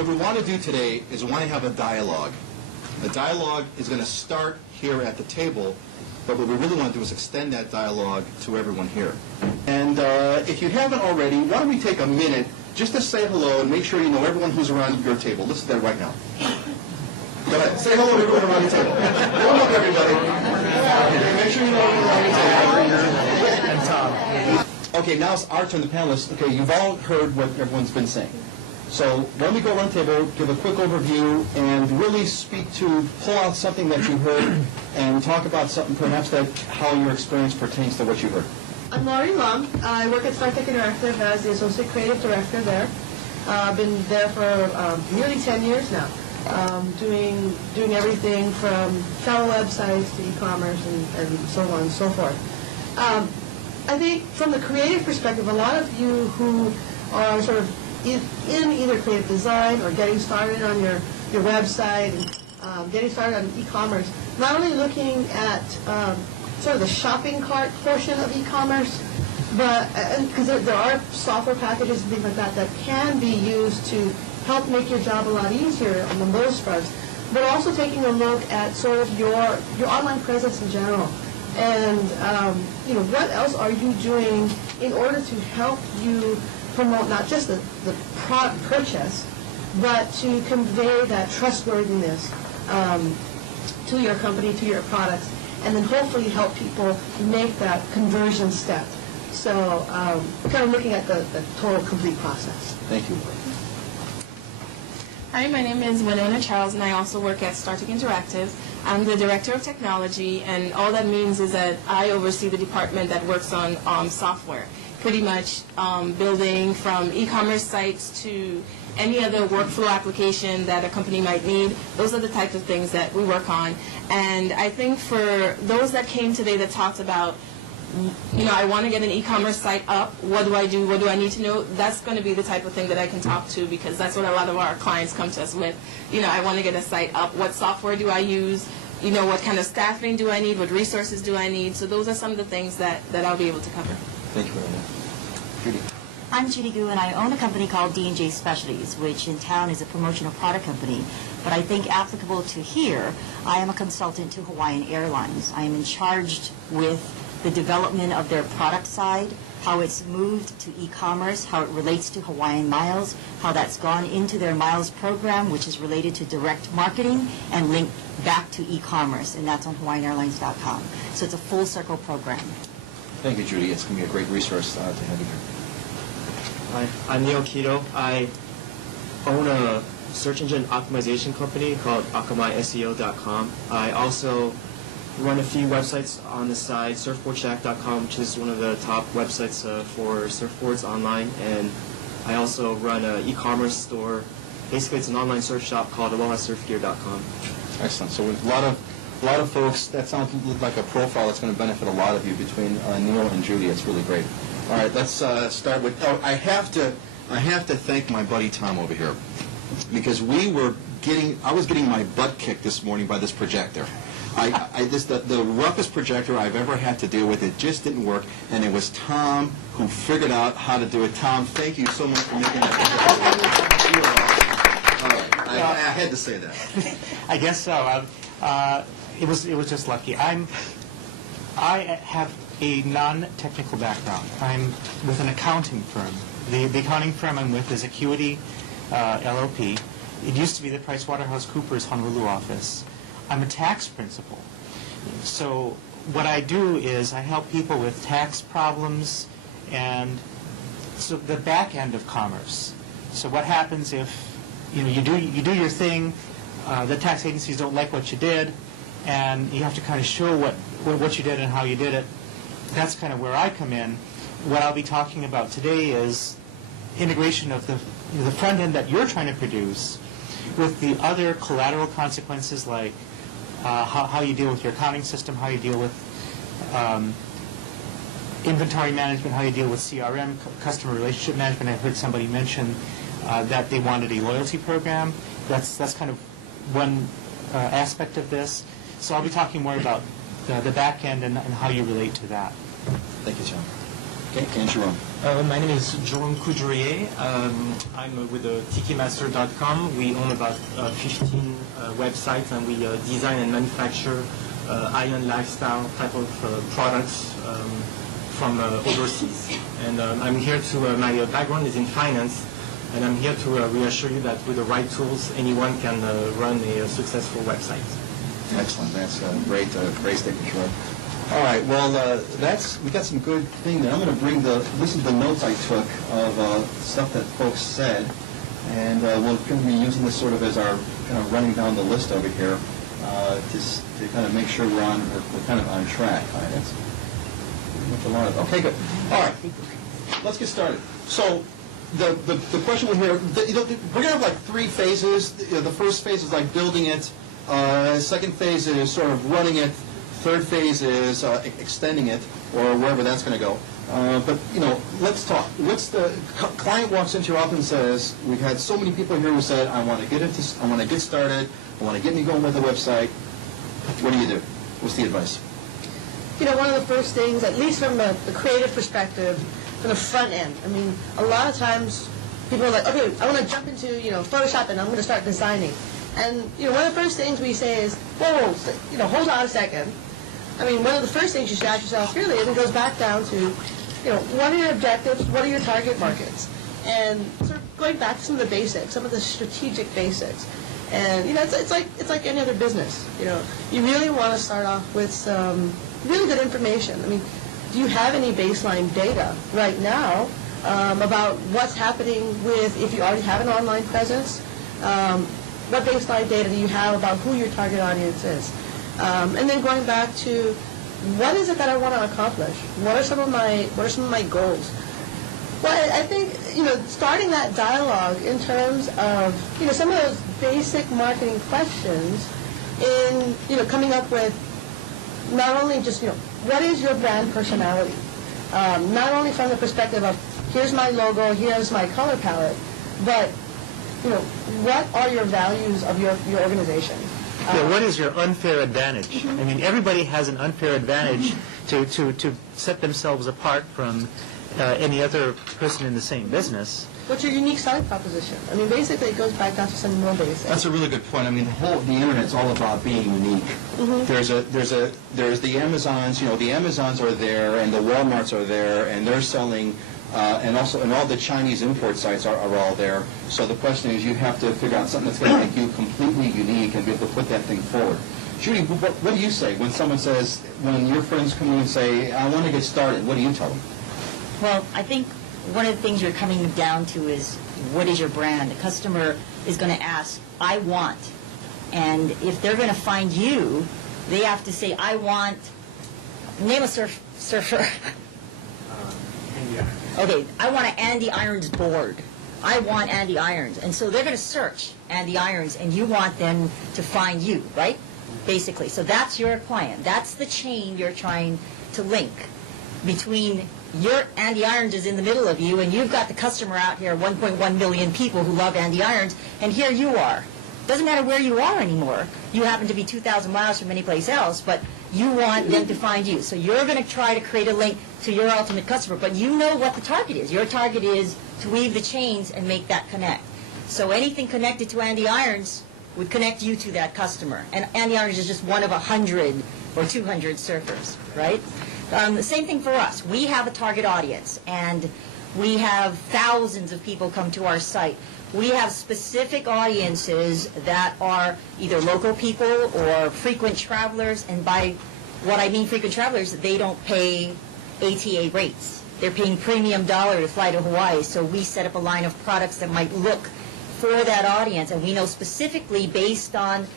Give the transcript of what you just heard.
what we want to do today is we want to have a dialogue. The dialogue is going to start here at the table, but what we really want to do is extend that dialogue to everyone here. And if you haven't already, why don't we take a minute just to say hello and make sure you know everyone who's around your table. Let's do that right now. Go ahead. Say hello to everyone around the table. Come up, everybody. Make sure you know everyone around the table. And Tom. Okay, now it's our turn, the panelists. Okay, you've all heard what everyone's been saying. So why don't we go around the table, give a quick overview, and really pull out something that you heard and talk about something perhaps that how your experience pertains to what you heard. I'm Laurie Lum. I work at Thinktech Interactive as the Associate Creative Director there. I've been there for nearly 10 years now, doing everything from travel websites to e-commerce and so on and so forth. I think from the creative perspective, a lot of you who are sort of in either creative design or getting started on your website and getting started on e-commerce, not only looking at sort of the shopping cart portion of e-commerce, but because there are software packages and things like that that can be used to help make your job a lot easier on those fronts, but also taking a look at sort of your online presence in general. And what else are you doing in order to help you promote not just the product purchase, but to convey that trustworthiness to your company, to your products, and then hopefully help people make that conversion step. So we're kind of looking at the total complete process. Thank you. Hi, my name is Winona Charles, and I also work at StarTech Interactive. I'm the Director of Technology, and all that means is that I oversee the department that works on software, pretty much building from e-commerce sites to any other workflow application that a company might need. Those are the types of things that we work on. And I think for those that came today that talked about, I want to get an e-commerce site up. What do I do? What do I need to know? That's going to be the type of thing that I can talk to, because that's what a lot of our clients come to us with. I want to get a site up. What software do I use? What kind of staffing do I need? What resources do I need? So those are some of the things that I'll be able to cover. Thank you very much. Judy. I'm Judy Gu, and I own a company called D&J Specialties, which in town is a promotional product company. But I think applicable to here, I am a consultant to Hawaiian Airlines. I am in charge with the development of their product side, how it's moved to e-commerce, how it relates to Hawaiian Miles, how that's gone into their Miles program, which is related to direct marketing and linked back to e-commerce, and that's on hawaiianairlines.com. So it's a full circle program. Thank you, Judy. It's going to be a great resource to have you here. Hi, I'm Neil Keto. I own a search engine optimization company called akamai.seo.com. I also run a few websites on the side, surfboardshack.com, which is one of the top websites for surfboards online, and I also run an e-commerce store. Basically, it's an online surf shop called alohasurfgear.com. Excellent. So with a lot of folks, that sounds like a profile that's going to benefit a lot of you between Neil and Judy. It's really great. All right, let's start with. Oh, I have to thank my buddy Tom over here, because I was getting my butt kicked this morning by this projector. The roughest projector I've ever had to deal with. It just didn't work, and it was Tom who figured out how to do it. Tom, thank you so much for making that. All right, I had to say that. I guess so. It was just lucky. I have a non-technical background. I'm with an accounting firm. The accounting firm I'm with is Acuity LLP. It used to be the PricewaterhouseCoopers Honolulu office. I'm a tax principal. So what I do is I help people with tax problems and so the back end of commerce. So what happens if you do your thing, the tax agencies don't like what you did, and you have to kind of show what you did and how you did it. That's kind of where I come in. What I'll be talking about today is integration of the front end that you're trying to produce with the other collateral consequences, like how you deal with your accounting system, how you deal with inventory management, how you deal with CRM, customer relationship management. I heard somebody mention that they wanted a loyalty program. That's kind of one aspect of this. So I'll be talking more about the back end and how you relate to that. Thank you, John. Okay, and Jerome. My name is Jerome Coudrier. I'm with tikimaster.com. We own about 15 websites, and we design and manufacture high-end lifestyle type of products from overseas. And I'm here to, my background is in finance, and I'm here to reassure you that with the right tools, anyone can run a successful website. Excellent. That's a great statement, Jerome. All right. Well, we got some good thing there. I'm going to bring this is the notes I took of stuff that folks said, and we're going to be using this sort of as our kind of running down the list over here, to kind of make sure we're kind of on track. All right. That's pretty much a lot of. Okay. Good. All right. Let's get started. So. The question we hear, we're going to have like 3 phases. The first phase is like building it. Second phase is sort of running it. Third phase is extending it, or wherever that's going to go. But let's talk. Client walks into your office and says, "We've had so many people here who said, I want to get started. I want to get me going with the website." What do? What's the advice? One of the first things, at least from the creative perspective, from the front end. I mean, a lot of times people are like, okay, I want to jump into Photoshop and I'm going to start designing. And one of the first things we say is, whoa, hold on a second. I mean, one of the first things you should ask yourself really, and it goes back down to, what are your objectives? What are your target markets? And sort of going back to some of the basics, some of the strategic basics. And it's like any other business. You really want to start off with some really good information. I mean, do you have any baseline data right now about what's happening with, if you already have an online presence, what baseline data do you have about who your target audience is? And then going back to, what is it that I want to accomplish? What are some of my goals? Well, I think, starting that dialogue in terms of, some of those basic marketing questions in, coming up with not only just, what is your brand personality? Not only from the perspective of, here's my logo, here's my color palette, but, what are your values of your organization? What is your unfair advantage? I mean, everybody has an unfair advantage to set themselves apart from any other person in the same business. What's your unique selling proposition? I mean, basically, it goes back down to some more basics. That's a really good point. I mean, the internet's all about being unique. Mm-hmm. There's the Amazons. The Amazons are there, and the WalMarts are there, and they're selling, and all the Chinese import sites are all there. So the question is, you have to figure out something that's going to make you completely unique and be able to put that thing forward. Judy, what do you say when someone says, when your friends come in and say, I want to get started? What do you tell them? Well, I think one of the things you're coming down to is, what is your brand? The customer is going to ask, I want. And if they're going to find you, they have to say, I want, name a surfer. Okay, I want an Andy Irons board. I want Andy Irons. And so they're going to search Andy Irons, and you want them to find you, right? Basically. So that's your client. That's the chain you're trying to link between your Andy Irons is in the middle of you, and you've got the customer out here, 1.1 million people who love Andy Irons, and here you are. Doesn't matter where you are anymore. You happen to be 2,000 miles from any place else, but you want them to find you. So you're going to try to create a link to your ultimate customer, but you know what the target is. Your target is to weave the chains and make that connect. So anything connected to Andy Irons would connect you to that customer. And Andy Irons is just one of 100 or 200 surfers, right? The same thing for us. We have a target audience, and we have thousands of people come to our site. We have specific audiences that are either local people or frequent travelers, and by what I mean frequent travelers, they don't pay ATA rates. They're paying premium dollar to fly to Hawaii, so we set up a line of products that might look for that audience, and we know specifically based on